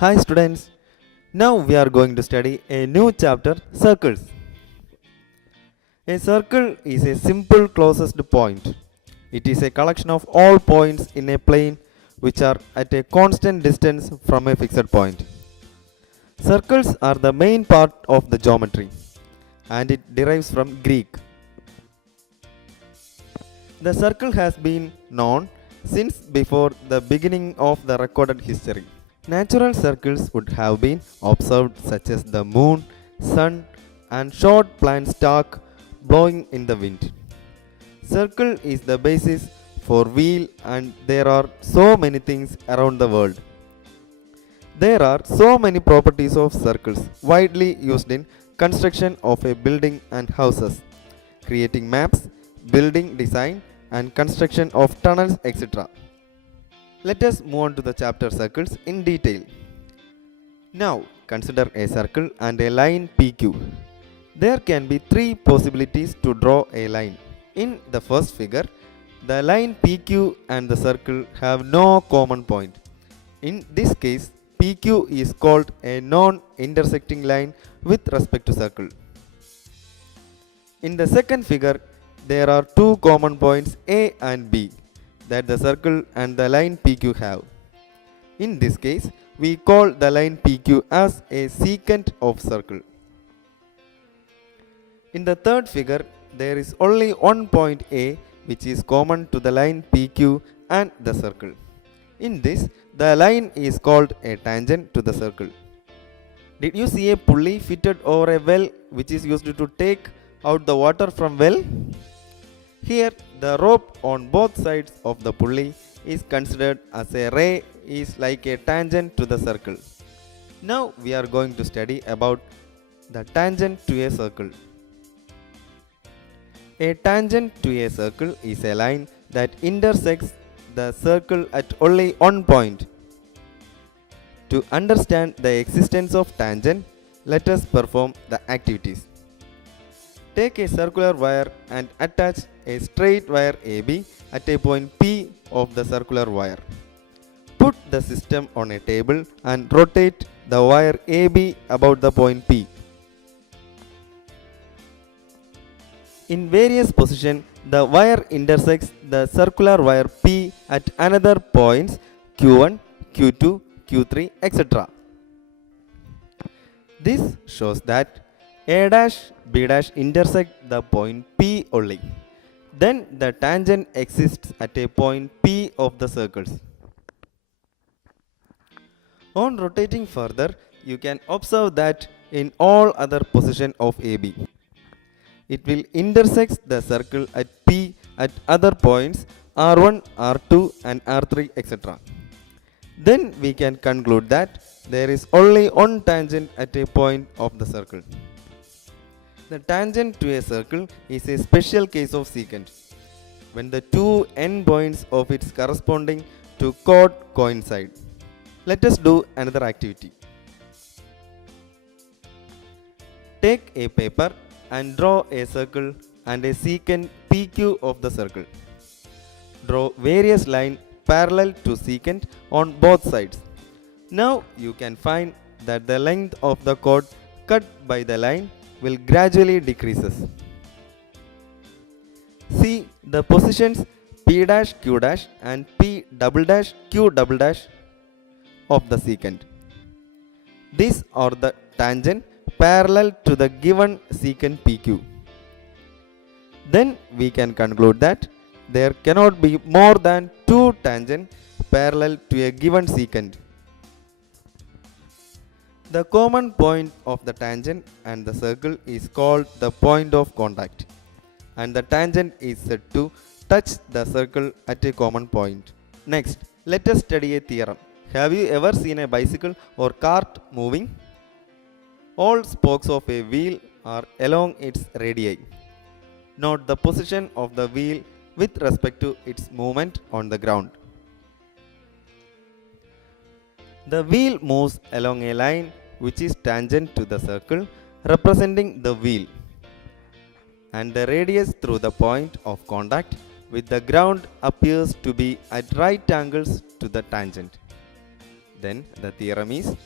Hi students, now we are going to study a new chapter, circles. A circle is a simple closest point. It is a collection of all points in a plane which are at a constant distance from a fixed point. Circles are the main part of the geometry and it derives from Greek. The circle has been known since before the beginning of the recorded history. Natural circles would have been observed such as the moon, sun and short plant stalk blowing in the wind. Circle is the basis for wheel and there are so many things around the world. There are so many properties of circles widely used in construction of a building and houses, creating maps, building design and construction of tunnels etc. Let us move on to the chapter circles in detail. Now consider a circle and a line PQ. There can be three possibilities to draw a line. In the first figure, the line PQ and the circle have no common point. In this case, PQ is called a non-intersecting line with respect to circle. In the second figure, there are two common points A and B that the circle and the line PQ have. In this case, we call the line PQ as a secant of circle. In the third figure, there is only one point A which is common to the line PQ and the circle. In this, the line is called a tangent to the circle. Did you see a pulley fitted over a well which is used to take out the water from well? Here, the rope on both sides of the pulley is considered as a ray is like a tangent to the circle. Now we are going to study about the tangent to a circle. A tangent to a circle is a line that intersects the circle at only one point. To understand the existence of tangent, let us perform the activities. Take a circular wire and attach a straight wire AB at a point P of the circular wire. Put the system on a table and rotate the wire AB about the point P. In various positions, the wire intersects the circular wire P at another points Q1, Q2, Q3, etc. This shows that A dash, B dash intersect the point P only. Then the tangent exists at a point P of the circles. On rotating further, you can observe that in all other positions of AB, it will intersect the circle at P at other points R1, R2 and R3 etc. Then we can conclude that there is only one tangent at a point of the circle. The tangent to a circle is a special case of secant, when the two endpoints of its corresponding to chord coincide. Let us do another activity. Take a paper and draw a circle and a secant PQ of the circle. Draw various lines parallel to secant on both sides. Now you can find that the length of the chord cut by the line will gradually decreases. See the positions P dash Q dash and P double dash Q double dash of the secant. These are the tangent parallel to the given secant PQ. Then we can conclude that there cannot be more than two tangents parallel to a given secant. The common point of the tangent and the circle is called the point of contact, and the tangent is said to touch the circle at a common point. Next, let us study a theorem. Have you ever seen a bicycle or cart moving? All spokes of a wheel are along its radii. Note the position of the wheel with respect to its movement on the ground. The wheel moves along a line which is tangent to the circle representing the wheel, and the radius through the point of contact with the ground appears to be at right angles to the tangent. Then the theorem is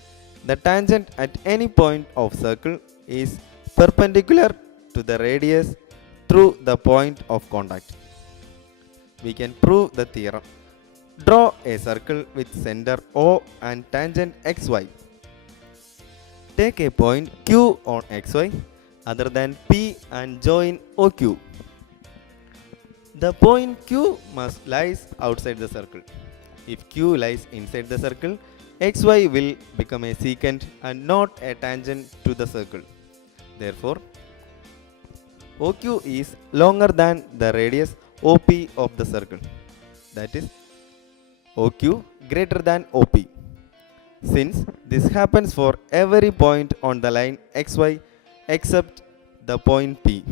the tangent at any point of circle is perpendicular to the radius through the point of contact. We can prove the theorem. Draw a circle with center O and tangent xy. Take a point Q on xy other than P and join OQ. The point Q must lies outside the circle. If Q lies inside the circle, xy will become a secant and not a tangent to the circle. Therefore, OQ is longer than the radius OP of the circle. That is, OQ greater than OP. Since this happens for every point on the line xy except the point P.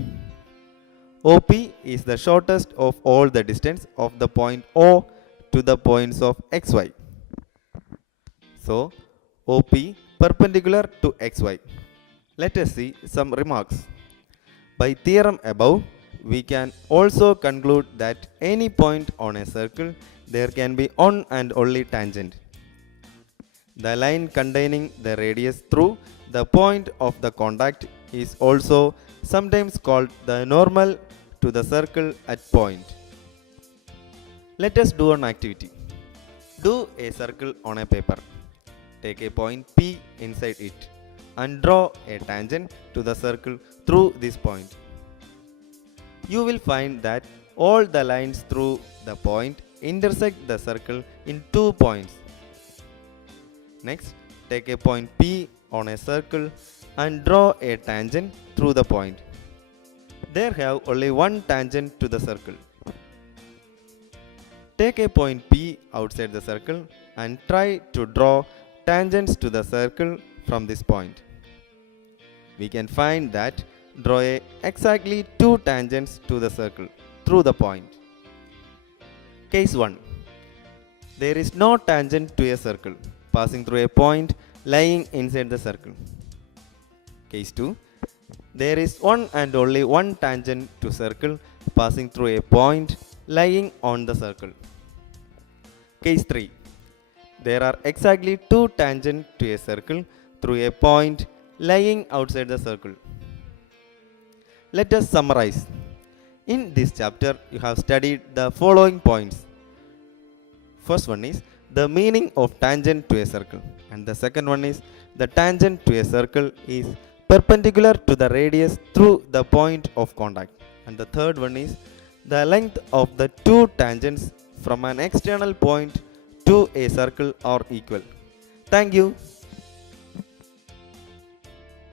OP is the shortest of all the distance of the point O to the points of xy. So, OP perpendicular to xy. Let us see some remarks. By theorem above, we can also conclude that any point on a circle there can be one and only tangent. The line containing the radius through the point of the contact is also sometimes called the normal to the circle at point. Let us do an activity. Do a circle on a paper. Take a point P inside it and draw a tangent to the circle through this point. You will find that all the lines through the point intersect the circle in 2 points. Next, take a point P on a circle and draw a tangent through the point. There have only one tangent to the circle. Take a point P outside the circle and try to draw tangents to the circle from this point. We can find that draw exactly 2 tangents to the circle through the point. Case 1. There is no tangent to a circle passing through a point lying inside the circle. Case 2. There is one and only one tangent to circle passing through a point lying on the circle. Case 3. There are exactly 2 tangents to a circle through a point lying outside the circle. Let us summarize. In this chapter, you have studied the following points. First one is the meaning of tangent to a circle, and the second one is the tangent to a circle is perpendicular to the radius through the point of contact, and the third one is the length of the 2 tangents from an external point to a circle are equal. Thank you.